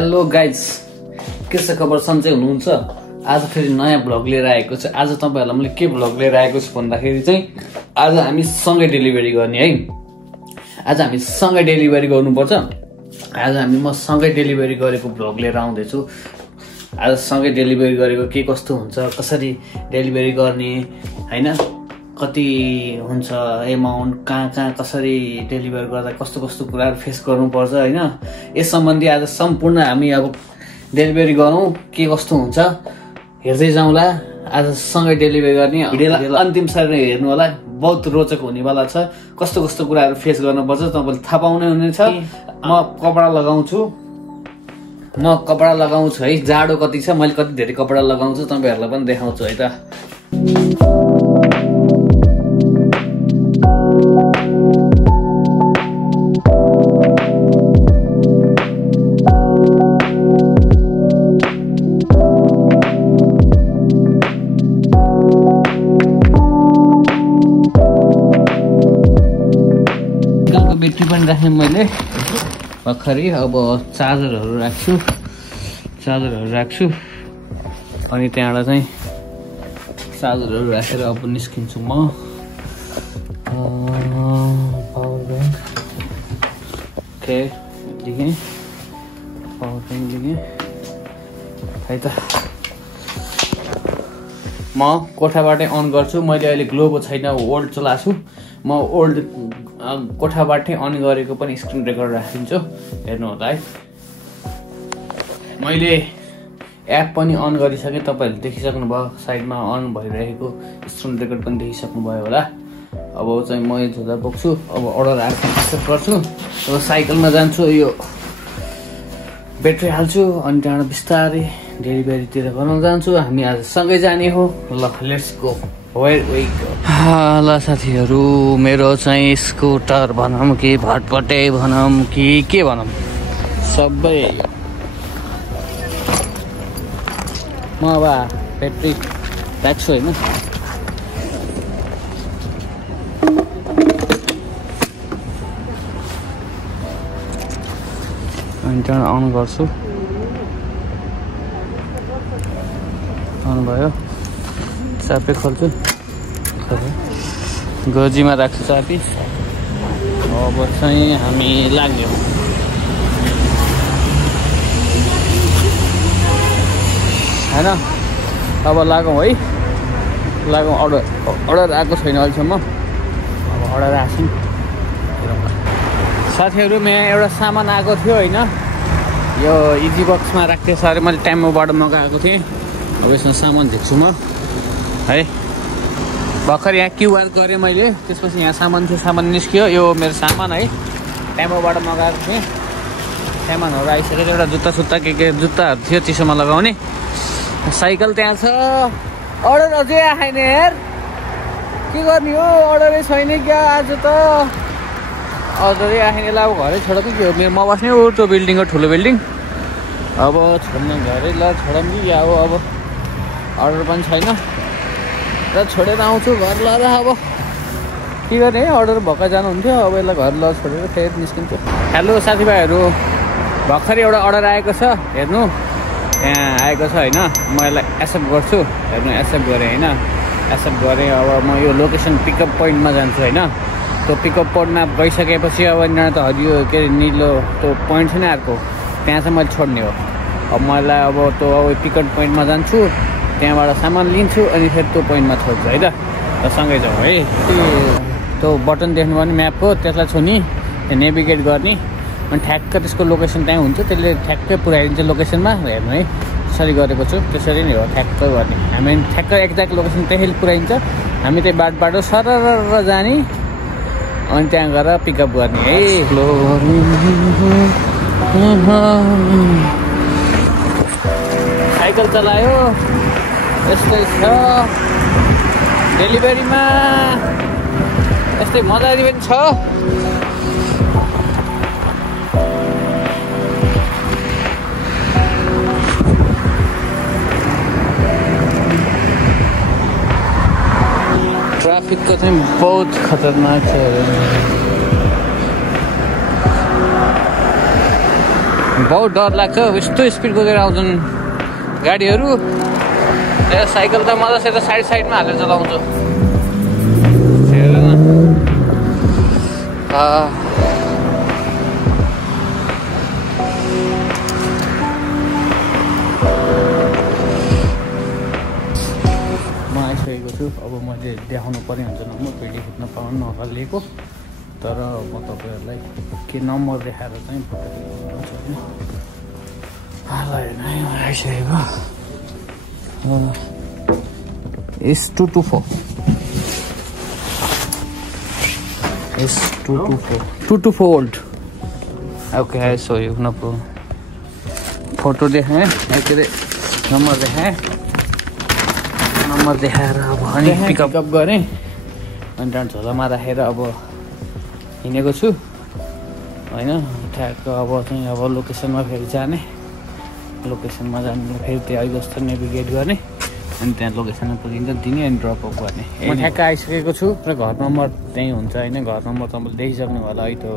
Hello guys, के छ खबर? सन्चै हुनुहुन्छ? आज फेरि नयाँ भ्लग लिएर आएको छु। आज तपाईहरुलाई मैले के भ्लग लिएर आएको छु भन्दाखेरि चाहिँ आज हामी सँगै डेलिभरी गर्ने है। आज हामी सँगै डेलिभरी गर्नुपर्छ। आज म सँगै डेलिभरी गरेको भ्लग लिएर आउँदै छु। आज सँगै डेलिभरी गरेको के कस्तो हुन्छ, कसरी डेलिभरी गर्ने हैन, कति हुन्छ एमाउन्ट, कहाँ कसरी डेलिभर गर्दा कस्तो कस्तो कुराहरु फेस गर्नुपर्छ हैन, यस सम्बन्धी आज सम्पूर्ण हामी अब डेलिभरी गरौँ। के कस्तो हुन्छ हेर्दै जाउँला। आज सँगै डेलिभरी गर्ने भिडियोलाई अन्तिमसम्म हेर्नु होला, बहुत रोचक हुनेवाला छ। कस्तो कस्तो कुराहरु फेस गर्नुपर्छ तपाईले थाहा पाउने हुनेछ। म कपडा लगाउँछु है। जाडो कति छ, मैले कति धेरै कपडा लगाउँछु तपाईहरुलाई पनि देखाउँछु है त। ब्याट्री पनि राखेँ मैले भर्खरै। अब चार्जरहरू राख्छु अनि त्यहाँबाट चाहिँ चार्जरहरू राखेर अब निस्किन्छु म। पावर ब्याङ्क ओके लिएँ, पावर ब्याङ्क लिएँ है त। म कोठाबाटै अन गर्छु। मैले अहिले ग्लोबो छैन, ओल्ड चलाएको छु। म ओल्ड कोठाबाटै अन गरेको पनि स्क्रिन रेकर्ड राखिदिन्छु, हेर्नु होला है। मैले एप पनि अन गरिसकेँ, तपाईँहरूले देखिसक्नु भयो। साइडमा अन भइरहेको स्क्रिन रेकर्ड पनि देखिसक्नु भयो होला। अब चाहिँ म यो झोला बोक्छु, अब अर्डर आएको एक्सेप्ट गर्छु। अब साइकलमा जान्छु, यो ब्याट्री हाल्छु अनि त्यहाँबाट बिस्तारै डेलिभरीतिर गर्न जान्छु। हामी आज सँगै जाने हो। ल लेट्स गो। ल साथीहरू, मेरो चाहिँ स्कुटर भनौँ कि भटपटे भनौँ कि के भनौँ, सबै म अब ब्याट्री राख्छु होइन। अनि त्यहाँबाट अन गर्छु, अन भयो। चाबी खोल्छु, गोजीमा राख्छु चाबी। अब चाहिँ हामी लाग्यौँ होइन। अब लागौँ है, लागौँ। अर्डर आएको छैन अहिलेसम्म। अब अर्डर आएछौँ साथीहरू। यहाँ एउटा सामान आएको थियो होइन, यो इजी बक्समा राख्थेँ। सरी, मैले टाइमोबाट मगाएको थिएँ। अब यसमा सामान झिक्छु म है। भर्खर यहाँ क्युआर गरेँ मैले, त्यसपछि यहाँ सामान निस्क्यो। यो मेरो सामान है, टाइमोबाट मगाएको थिएँ। सामानहरू आइसकेर एउटा जुत्ता के जुत्ताहरू थियो चिसोमा लगाउने। साइकल त्यहाँ छ। अर्डर अझै आएन यार, के गर्ने हो? अर्डरै छैन क्या आज त, अर्डरै आएन। ल अब घरै छोड कि हो, मेरो म बस्ने हो त्यो बिल्डिङ हो, ठुलो बिल्डिङ। अब छोड्न घरै ल छोडौँ कि या हो। अब अर्डर पनि छैन र छोडेर आउँछु घर। ल अब के गर्ने है, अर्डर भएका जानुहुन्थ्यो। अब यसलाई घर ल छोडेर फेरि निस्किन्छु। हेलो साथीभाइहरू, भर्खरै एउटा अर्डर आएको छ, हेर्नु यहाँ आएको छ होइन। म यसलाई एक्सेप्ट गर्छु, हेर्नु एक्सेप्ट गरेँ होइन, एक्सेप्ट गरेँ। अब म यो लोकेसन पिकअप पोइन्टमा जान्छु होइन। त्यो पिकअप पोइन्टमा गइसकेपछि अब यहाँ त हरियो के अरे निलो त्यो पोइन्ट छ नि अर्को, त्यहाँ चाहिँ मैले छोड्ने हो। अब मलाई अब त्यो अब पिकअप पोइन्टमा जान्छु, त्यहाँबाट सामान लिन्छु अनि फेरि त्यो पोइन्टमा छोड्छु है त। सँगै जाउँ है। त्यो बटन देख्नुभयो भने म्यापको, त्यसलाई छु नि नेभिगेट गर्ने अनि ठ्याक्क त्यसको लोकेसन त्यहीँ हुन्छ, त्यसले ठ्याक्कै पुऱ्याइदिन्छ लोकेसनमा। हेर्नु है, त्यसरी गरेको छु, त्यसरी नै हो ठ्याक्क गर्ने। हामी ठ्याक्क एक्ज्याक्ट लोकेसन त्यही पुऱ्याइन्छ। हामी त्यही बाटो सरर जाने अनि त्यहाँ गएर पिकअप गर्ने है। साइकल चलायो, यस्तै छ डेलिभरीमा, यस्तै मजा पनि छ। ट्राफिक को चाहिँ बहुत खतरनाक छ। बहुत डर लाग्छ यस्तो स्पिड कुदेर आउँछन् गाडीहरू। साइकल त मजासित साइडमा हालेर चलाउँछु। हेर न म आइसकेको छु। अब मैले देखाउनु पर्ने हुन्छ नम्बर भिडियो खिच्न पाउनु नहलिएको, तर म तपाईँहरूलाई के नम्बर देखाएर चाहिँ फोटो खिच्नु आइसकेको। S224 224 volt। ओके है सो यू न फोटो देखाएँ के अरे नम्बर देखाएर अब अनि पिकअप गरेँ अनि त्यहाँबाट झोलामा राखेर अब हिँडेको छु होइन। ठ्याक्क अब चाहिँ अब लोकेसनमा फेरि जाने, लोकेसनमा जानु फेरि त्यहाँ जस्तो नेभिगेट गर्ने अनि त्यहाँ लोकेसनमा पुगिन्छ दिने अनि ड्रप अफ गर्ने। म ठ्याक्क आइसकेको छु र घर नम्बर त्यहीँ हुन्छ होइन। घर नम्बर तपाईँले देखिसक्नु होला है त्यो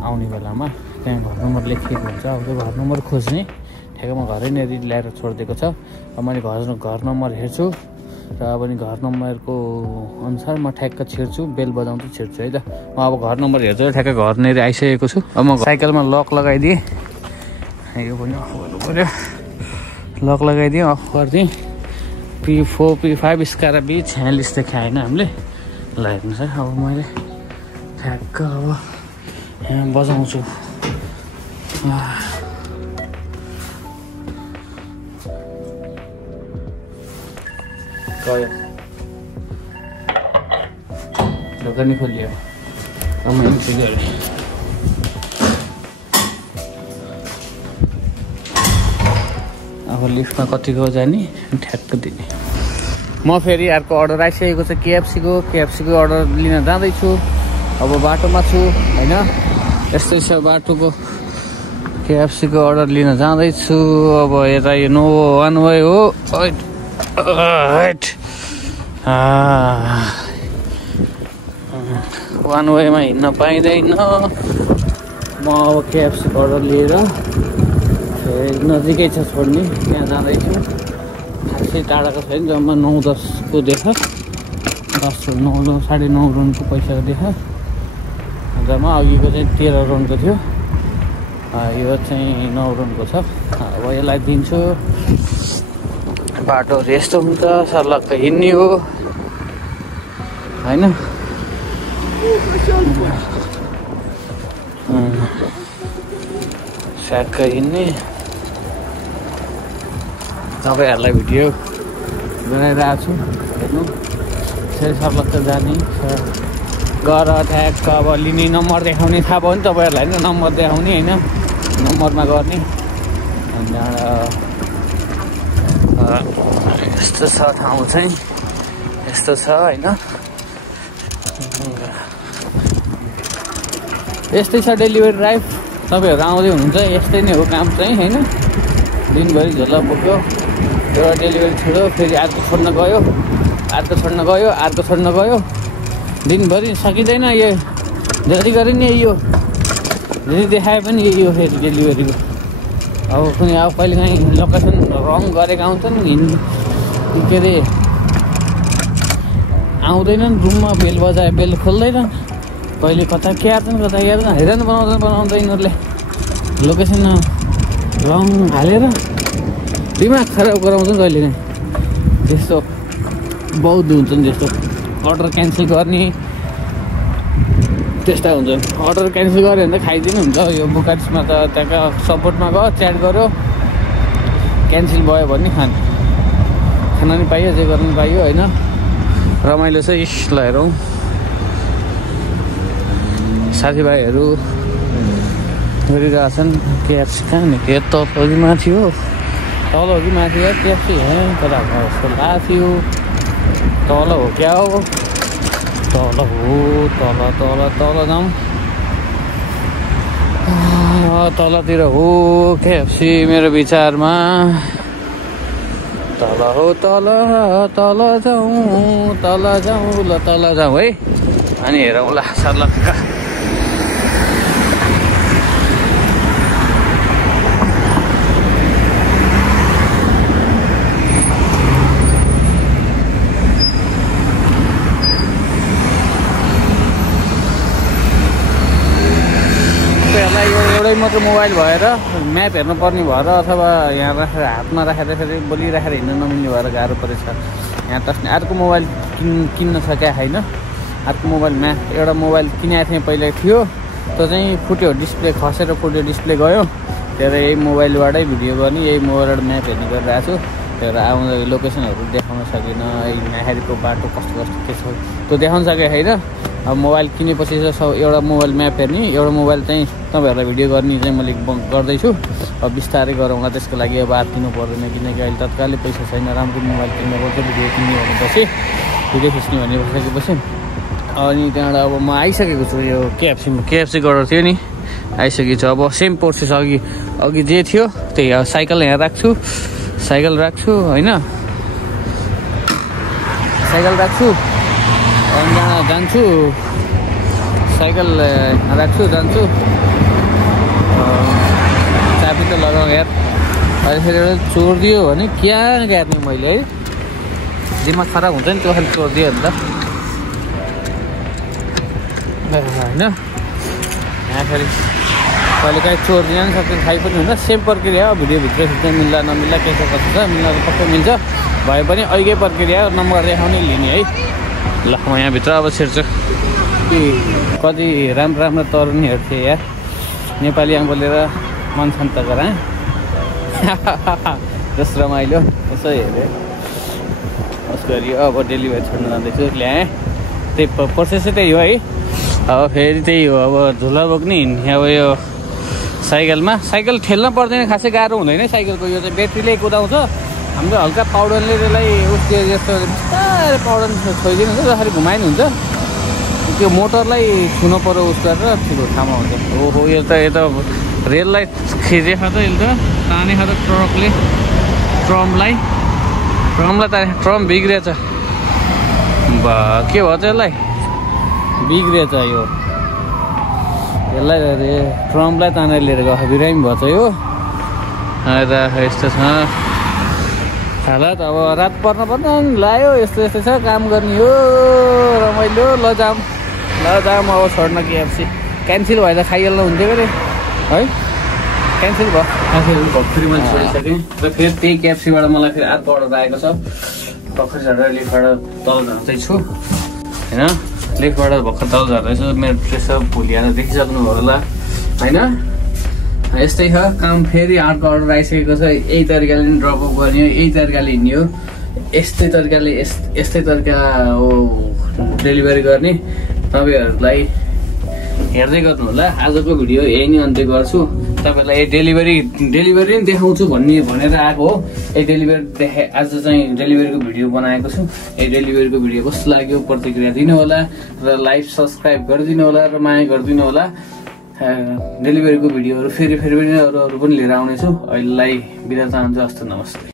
आउने बेलामा त्यहाँ घर नम्बर लेखिएको हुन्छ। अब त्यो घर नम्बर खोज्ने ठ्याक्क म घरै नेरी ल्याएर छोडिदिएको छ। अब मैले घर नम्बर हेर्छु र अब नि घर नम्बरको अनुसार म ठ्याक्क छिर्छु, बेल बजाउँछु छिर्छु है त। म अब घर नम्बर हेर्छु ठ्याक्क घर नेरी आइसकेको छु। अब म साइकलमा लक लगाइदिएँ, यो पनि अफ गर्नु पऱ्यो। लक लगाइदिएँ, अफ गरिदिएँ। P4 P5 स्कारा बिच यहाँ लिस्ट देखाएँ होइन हामीले। ल हेर्नुहोस् है अब मैले ठ्याक्क अब यहाँ बजाउँछु। गयो दोकानै खोलियो। अब एन्ट्री गरेँ। अब लिफ्टमा कतिको जाने ठ्याक्क दिने। म फेरि अर्को अर्डर आइसकेको छ केएफसीको अर्डर लिन जाँदैछु। अब बाटोमा छु होइन, यस्तै छ बाटोको। केएफसीको अर्डर लिन जाँदैछु। अब यता यो नो वान वे हो, वान वेमा हिँड्न पाइँदैन। म अब केएफसीको अर्डर लिएर नजिकै छ छोड्ने, त्यहाँ जाँदैछु। खासै टाढाको छैन, जम्मा 9-10 देखा, 9 साढे 9 रनको पैसाको देखा। जम्मा अघिको चाहिँ 13 रनको थियो, यो चाहिँ 9 रनको छ। अब यसलाई दिन्छु। बाटो यस्तो हुन्छ, सर्लक्क हिँड्ने हो होइन। स्याक्क हिँड्ने। तपाईँहरूलाई भिडियो बनाइरहेको छु हेर्नु। फेरि सर्लक्क जाने गर ठ्याक्क अब लिने नम्बर देखाउने थाहा भयो नि तपाईँहरूलाई होइन। नम्बर देखाउने होइन, नम्बरमा गर्ने। अनि त्यहाँबाट यस्तो छ ठाउँ चाहिँ, यस्तो छ होइन। यस्तै छ डेलिभरी ड्राइभ। तपाईँहरू आउँदै हुनुहुन्छ, यस्तै नै हो काम चाहिँ होइन। दिनभरि झोला बोक्यो, एउटा डेलिभरी छोड्यो, फेरि अर्को छोड्न गयो, अर्को छोड्न गयो। दिनभरि सकिँदैन। यो जति गरे नि यो जति देखाए पनि यही हो फेरि डेलिभरीको। अब कुनै अब कहिलेकाहीँ लोकेसन रङ गरेका आउँछन्, के अरे आउँदैनन् रुममा, बेल बजाए बेल खोल्दैन, कहिले कता क्यार्छन् कता क्यार्छन्, हैरान बनाउँदैन यिनीहरूले। लोकेसनमा रङ हालेर दिमाग खराब गराउँछन् कहिलेकाहीँ। त्यस्तो बहुत हुन्छन्, त्यस्तो अर्डर क्यान्सल गर्ने त्यस्ता हुन्छन्। अर्डर क्यान्सल गऱ्यो भने त खाइदिनु हुन्छ। यो बुकाट्समा त त्यहाँको सपोर्टमा गयो, च्याट गऱ्यो, क्यान्सल भयो भने खान नि पाइयो, जे गर्नु पाइयो होइन। रमाइलो छ। ल हेरौँ साथीभाइहरू गरिरहेछन्। केएफसी कहाँ नि, के तल हो कि माथि हो, तल हो कि माथि हो केएफसी? तर जस्तो लाग्यो थियो। तल हो क्या हो? तल हो, तल जाउँ। तलतिर हो केएफसी मेरो विचारमा। तल हो, तल जाउँ ल, तल जाउँ है। अनि हेरौँ ल सर्लक्क। अर्को मोबाइल भएर म्याप हेर्नुपर्ने भएर अथवा यहाँ राखेर हातमा राखेर फेरि बोलिराखेर हिँड्न नमिल्ने भएर गाह्रो परेछ। यहाँ तस्ने अर्को मोबाइल किन्न सकेको छैन। अर्को मोबाइल एउटा मोबाइल किनेको थिएँ पहिला थियो, त्यो चाहिँ फुट्यो, डिस्प्ले खसेर फुट्यो, डिस्प्ले गयो। त्यही यही मोबाइलबाटै भिडियो गर्ने, यही मोबाइलबाट म्याप हेर्ने गरिरहेको छु। त्यही आउँदा लोकेसनहरू देखाउन सकिनँ, यहाँको बाटो कस्तो के छ त्यो देखाउन सकेको छैन। अब मोबाइल किनेपछि चाहिँ एउटा मोबाइल म्याप हेर्ने, एउटा मोबाइल चाहिँ तपाईँहरूलाई भिडियो गर्ने चाहिँ मैले गर्दैछु। अब बिस्तारै गरौँला, त्यसको लागि अब आत्तिनु पर्दैन, किनकि अहिले तत्कालै पैसा छैन। राम्रो मोबाइल किन्नुपर्छ, भिडियो किन्ने भनेपछि, भिडियो खिच्ने भन्ने भइसकेपछि। अनि त्यहाँबाट अब म आइसकेको छु, यो केएफसी गर्डर थियो नि, आइसकेको छु। अब सेम प्रोसेस अघि जे थियो त्यही अब साइकल यहाँ राख्छु होइन, साइकल राख्छु अनि त्यहाँ जान्छु, साइकल राख्छु जान्छु। चाबी त लगाऊ यार, अहिले फेरि एउटा चोरिदियो भने क्या गर्ने मैले है, दिमाग खराब हुन्छ नि त्यो खालि चोरिदियो भने त होइन। यहाँ फेरि कहिले काहीँ चोरिदिन पनि सक्छ, थाहै पनि हुन्छ। सेम प्रक्रिया हो, भिडियोभित्र खिच्न मिल्ला नमिल्ला के कस्तो छ, मिल्न त पक्कै मिल्छ, भए पनि अहिलेकै प्रक्रिया हो, नम्बर देखाउने लिने है। ल म यहाँभित्र अब छिर्छु। कति राम्रो तरुणीहरू थिए यार, नेपाली बोलेर मन शान्त गरा जस रमाइलो। यसो हेरेँ उसको गरी अब डेलिभरी छोड्न जाँदैछु, ल्याएँ। त्यही प्रोसेसै त्यही हो है। अब फेरि त्यही हो, अब धुला बोक्ने हिँड्ने। अब यो साइकल ठेल्न पर्दैन, खासै गाह्रो हुँदैन साइकलको। यो चाहिँ ब्याट्रीले कुदाउँछ, हाम्रो हल्का पाउडरले त्यसलाई उसले जस्तो बिस्तारै पाउडर छोइदिनु हुन्छ, जसरी घुमाइनु हुन्छ। त्यो मोटरलाई छुनु पऱ्यो उस गरेर ठुलो ठाउँमा हुन्छ। ओहो यो त रेललाई खिचेको त यसले त तानेको त ट्रमलाई ट्रम बिग्रिएछ। बा के भयो त यसलाई, बिग्रिएछ यो, यसलाई ट्रमलाई तानेर लिएर गएको बिरामी भएछ यो। यस्तो छ हालत। अब रात पर्न लायो, यस्तो छ काम गर्ने हो, रमाइलो। ल जाम अब छोड्न केएफसी क्यान्सल भएर खाइहाल्नु हुन्थ्यो कि है, क्यान्सल भयो। फेरि मैले छोडिसकेँ र फेरि त्यही केएफसीबाट मलाई फेरि अर्को अर्डर आएको छ। भर्खर झरेर लिफ्टबाट तल झर्दैछु होइन, लिफ्टबाट भर्खर तल झर्दैछु। मेरो ड्रेस भुलिएर देखिसक्नु होला होइन। यस्तै छ काम। फेरि अर्को अर्डर आइसकेको छ, यही तरिकाले नि ड्रप अफ गर्ने हो, यही तरिकाले हिँड्ने हो, यस्तै तरिका हो डेलिभरी गर्ने। तपाईँहरूलाई हेर्दै गर्नु होला। आजको भिडियो यही नै अन्त्य गर्छु। तपाईँहरूलाई डेलिभरी नि देखाउँछु भनेर आएको हो। आज चाहिँ डेलिभरीको भिडियो बनाएको छु। यही डेलिभरीको भिडियो कस्तो लाग्यो प्रतिक्रिया दिनु होला र लाइक सब्सक्राइब गरिदिनु होला र माया गरिदिनु होला। डेलिभरीको भिडियोहरू फेरि पनि अरू पनि लिएर आउनेछु। अहिलेलाई बिदा चाहन्छु। हस्त नमस्ते।